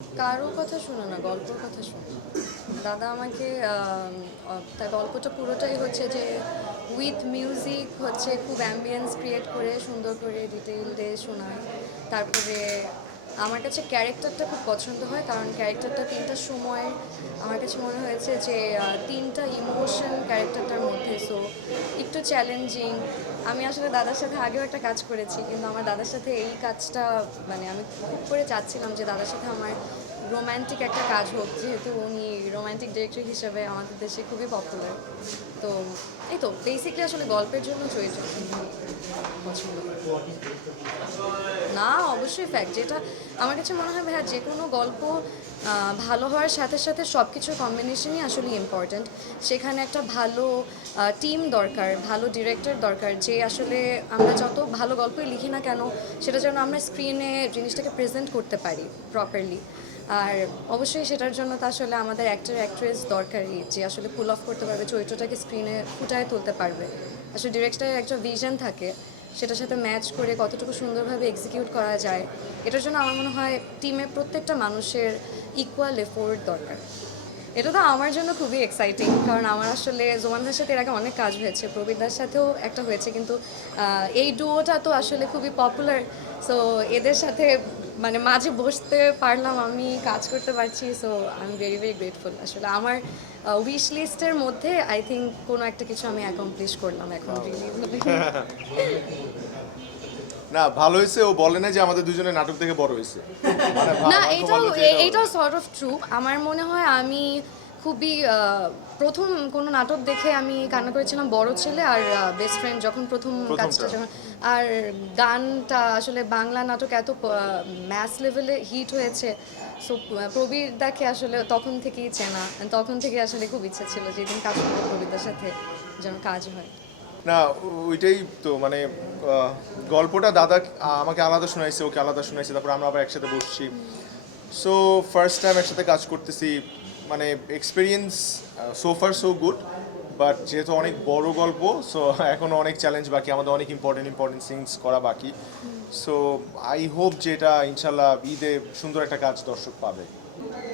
কারো কথা শোনো না, গল্পের কথা শোনো। দাদা আমাকে তার গল্পটা পুরোটাই হচ্ছে যে উইথ মিউজিক হচ্ছে খুব অ্যাম্বিয়েন্স ক্রিয়েট করে সুন্দর করে ডিটেইলডে শোনায়। তারপরে আমার কাছে ক্যারেক্টারটা খুব পছন্দ হয়, কারণ ক্যারেক্টারটা তিনটা সময় আমার কাছে মনে হয়েছে যে তিনটা ইমোশন ক্যারেক্টারটার মধ্যে, সো একটু চ্যালেঞ্জিং। আমি আসলে দাদার সাথে আগেও একটা কাজ করেছি, কিন্তু আমার দাদার সাথে এই কাজটা মানে আমি খুব করে চাচ্ছিলাম যে দাদার সাথে আমার রোম্যান্টিক একটা কাজ হোক, যেহেতু উনি রোম্যান্টিক ডিরেক্টর হিসেবে আমাদের দেশে খুবই পপুলার। তো এই তো বেসিকলি আসলে গল্পের জন্য চরিত্র পছন্দ করি। না, অবশ্যই ফ্যাক্ট, যেটা আমার কাছে মনে হয় ভাইয়া যে কোনো গল্প ভালো হওয়ার সাথে সাথে সব কিছুর কম্বিনেশনই আসলে ইম্পর্ট্যান্ট। সেখানে একটা ভালো টিম দরকার, ভালো ডিরেক্টর দরকার, যে আসলে আমরা যত ভালো গল্পই লিখি না কেন সেটা যেন আমরা স্ক্রিনে জিনিসটাকে প্রেজেন্ট করতে পারি প্রপারলি। আর অবশ্যই সেটার জন্য তো আসলে আমাদের অ্যাক্টর অ্যাক্ট্রেস দরকারি, যে আসলে পুল অফ করতে পারবে, চরিত্রটাকে স্ক্রিনে ফুটায় তুলতে পারবে। আসলে ডিরেক্টরের একটা ভিশন থাকে, সেটার সাথে ম্যাচ করে কতটুকু সুন্দরভাবে এক্সিকিউট করা যায়, এটার জন্য আমার মনে হয় টিমের প্রত্যেকটা মানুষের ইকুয়াল এফোর্ট দরকার। এটা তো আমার জন্য খুবই এক্সাইটিং, কারণ আমার আসলে জোমান ভাইয়ের সাথে এর আগে অনেক কাজ হয়েছে, প্রবীরদার সাথেও একটা হয়েছে, কিন্তু এই ডুয়োটা তো আসলে খুবই পপুলার। সো এদের সাথে মানে মাঝে বসতে পারলাম, আমি কাজ করতে পারছি, so I am very very grateful. আসলে আমার উইশ লিস্টের মধ্যে আই থিঙ্ক কোনো একটা কিছু আমি অ্যাকমপ্লিশ করলাম এখন রিলিজ হবে। না, ভালো হয়েছে। ও বলে না যে আমাদের দুজনের নাটক থেকে বড় হয়েছে, মানে না, আমার খুব এটাও ভালো হয়েছে, এটাও এটাও সর্ট অফ ট্রু। আমার মনে হয় আমি খুবই প্রথম কোনো নাটক দেখে আমি কান্না করেছিলাম বড় ছেলে আর বেস্ট ফ্রেন্ড, যখন প্রথম কাজটা প্রথমটা। যখন। আর গানটা আসলে বাংলা নাটক এত ম্যাস লেভেলে হিট হয়েছে, সো প্রবীর দাকে আসলে তখন থেকেই চেনা, তখন থেকে আসলে খুব ইচ্ছা ছিল যেদিন কাজ করবো প্রবীরদার সাথে যেন কাজ হয়। না, ওইটাই তো মানে গল্পটা দাদা আমাকে আলাদা শোনাইছে, ওকে আলাদা শোনাইছে, তারপর আমরা আবার একসাথে বসছি। সো ফার্স্ট টাইম একসাথে কাজ করতেছি, মানে experience so far so good. But যেহেতু অনেক বড় গল্প, সো এখনও অনেক চ্যালেঞ্জ বাকি, আমাদের অনেক ইম্পর্টেন্ট থিংস করা বাকি। সো আই হোপ যে এটা ইনশাল্লাহ ঈদে সুন্দর একটা কাজ দর্শক পাবে।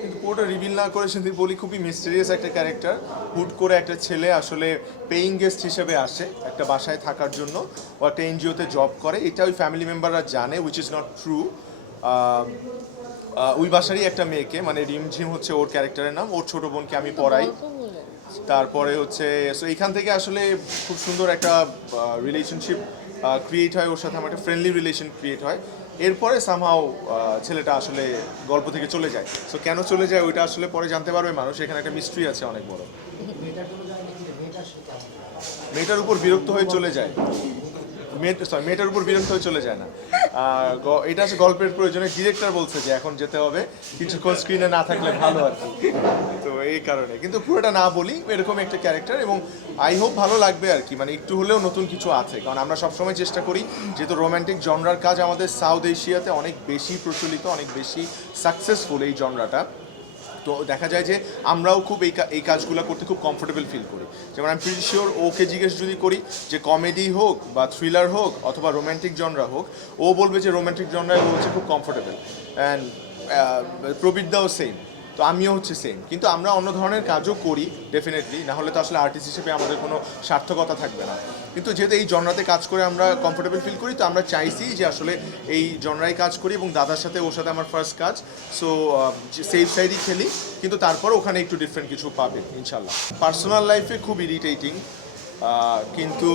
কিন্তু পুরোটা রিভিল না করে যদি বলি, খুবই মিস্টেরিয়াস একটা ক্যারেক্টার। হুট করে একটা ছেলে আসলে পেইং গেস্ট হিসেবে আসে একটা বাসায় থাকার জন্য, ও একটা এনজিওতে জব করে, এটা ওই ফ্যামিলি মেম্বাররা জানে, উইচ ইজ নট ট্রু। ওই বাসারই একটা মেয়েকে, মানে রিমঝিম হচ্ছে ওর ক্যারেক্টারের নাম, ওর ছোট বোনকে আমি পড়াই। গল্প বলে তারপরে হচ্ছে সো এইখান থেকে আসলে খুব সুন্দর একটা রিলেশনশিপ ক্রিয়েট হয়, ওর সাথে আমার একটা ফ্রেন্ডলি রিলেশন ক্রিয়েট হয়। এরপরে সামহাও ছেলেটা আসলে গল্প থেকে চলে যায়। সো কেন চলে যায় ওইটা আসলে পরে জানতে পারবে মানুষ, এখানে একটা মিস্ট্রি আছে অনেক বড়। মেয়েটার উপর বিরক্ত হয়ে চলে যায়, মেয়েটার উপর বিরক্ত হয়ে চলে যায় না। এটা হচ্ছে গল্পের প্রয়োজনে ডিরেক্টর বলছে যে এখন যেতে হবে, কিছুক্ষণ স্ক্রিনে না থাকলে ভালো আর কি। তো এই কারণে কিন্তু পুরোটা না বলি, এরকম একটা ক্যারেক্টার, এবং আই হোপ ভালো লাগবে আর কি, মানে একটু হলেও নতুন কিছু আছে। কারণ আমরা সবসময় চেষ্টা করি, যেহেতু রোম্যান্টিক জনরার কাজ আমাদের সাউথ এশিয়াতে অনেক বেশি প্রচলিত, অনেক বেশি সাকসেসফুল এই জনরাটা। তো দেখা যায় যে আমরাও খুব এই কাজগুলো করতে খুব কমফোর্টেবল ফিল করি। যেমন আমি প্রিটি শিওর ওকে জিজ্ঞেস যদি করি যে কমেডি হোক বা থ্রিলার হোক অথবা রোম্যান্টিক জনরা হোক, ও বলবে যে রোম্যান্টিক জনরায় ও হচ্ছে খুব কমফোর্টেবল। অ্যান্ড প্রবীরদাও সেম, তো আমিও হচ্ছে সেম। কিন্তু আমরা অন্য ধরনের কাজও করি ডেফিনেটলি, না হলে তো আসলে আর্টিস্ট হিসেবে আমাদের কোনো সার্থকতা থাকবে না। কিন্তু যেহেতু এই জনরাতে কাজ করে আমরা কমফোর্টেবল ফিল করি, তো আমরা চাইছি যে আসলে এই জনরাই কাজ করি, এবং দাদার সাথে ওর সাথে আমার ফার্স্ট কাজ। সো সেফ সাইডই খেলি, কিন্তু তারপর ওখানে একটু ডিফারেন্ট কিছু পাবে ইনশাল্লাহ। পার্সোনাল লাইফে খুব ইরিটেটিং, কিন্তু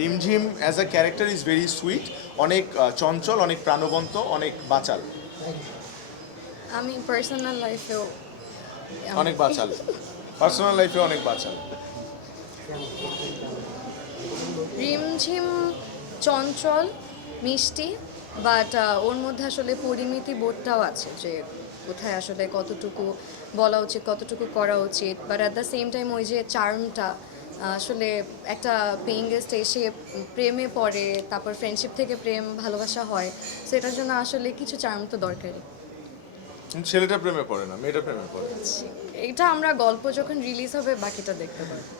Rimjhim as a character is very sweet, অনেক চঞ্চল, অনেক প্রাণবন্ত, অনেক বাচাল। আমি পার্সোনাল লাইফেও অনেক বাচাল, পার্সোনাল লাইফে অনেক বাচাল। রিমঝিম চঞ্চল, মিষ্টি, বাট ওর মধ্যে আসলে পরিমিতি বোধটাও আছে, যে কোথায় আসলে কতটুকু বলা উচিত, কতটুকু করা উচিত। But at the same time ওই যে চার্মটা, আসলে একটা পেইং গেস্ট এসে প্রেমে পড়ে, তারপর ফ্রেন্ডশিপ থেকে প্রেম ভালোবাসা হয়, সো এটার জন্য আসলে কিছু চার্ম তো দরকারি। কিন্তু ছেলেটা প্রেমে পড়ে না, মেয়েটা প্রেমে পড়ে। এটা আমরা গল্প যখন রিলিজ হবে বাকিটা দেখতে পারবো।